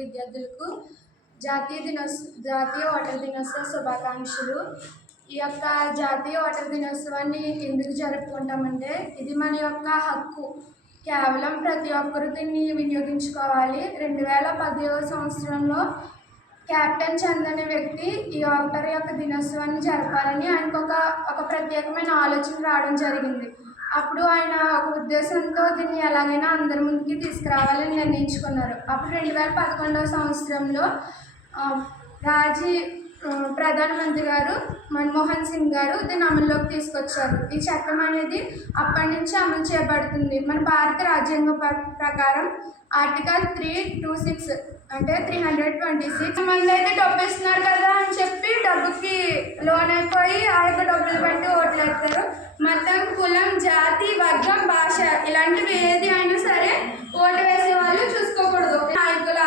విద్యార్థులకు జాతీయ ఓటర్ దినోత్సవ శుభాకాంక్షలు. ఈ యొక్క జాతీయ ఓటర్ దినోత్సవాన్ని ఎందుకు జరుపుకుంటామంటే ఇది మన యొక్క హక్కు. కేవలం ప్రతి ఒక్కరూ దీన్ని వినియోగించుకోవాలి. 2010వ సంవత్సరంలో కెప్టెన్ చంద్ అనే వ్యక్తి ఈ ఓటర్ యొక్క దినోత్సవాన్ని జరపాలని ఆయనకు ఒక ప్రత్యేకమైన ఆలోచన రావడం జరిగింది. అప్పుడు ఆయన ఒక ఉద్దేశంతో దీన్ని ఎలాగైనా అందరి ముందుకి తీసుకురావాలని నిర్ణయించుకున్నారు. అప్పుడు 2011వ సంవత్సరంలో ప్రధానమంత్రి గారు మన్మోహన్ సింగ్ గారు దీన్ని అమల్లోకి తీసుకొచ్చారు. ఈ చట్టం అనేది అప్పటి నుంచి అమలు చేయబడుతుంది. మన భారత రాజ్యాంగం ప్రకారం ఆర్టికల్ 326 అంటే 326 మంది అయితే డబ్బు ఇస్తున్నారు కదా అని చెప్పి డబ్బుకి లోన్ అయిపోయి ఆ యొక్క డబ్బులు బట్టి ఓట్లు వేస్తారు. మతం, కులం, జాతి, వర్గం, భాష ఇలాంటివి ఏది అయినా సరే ఓటు వేసే వాళ్ళు చూసుకోకూడదు. నాయకుల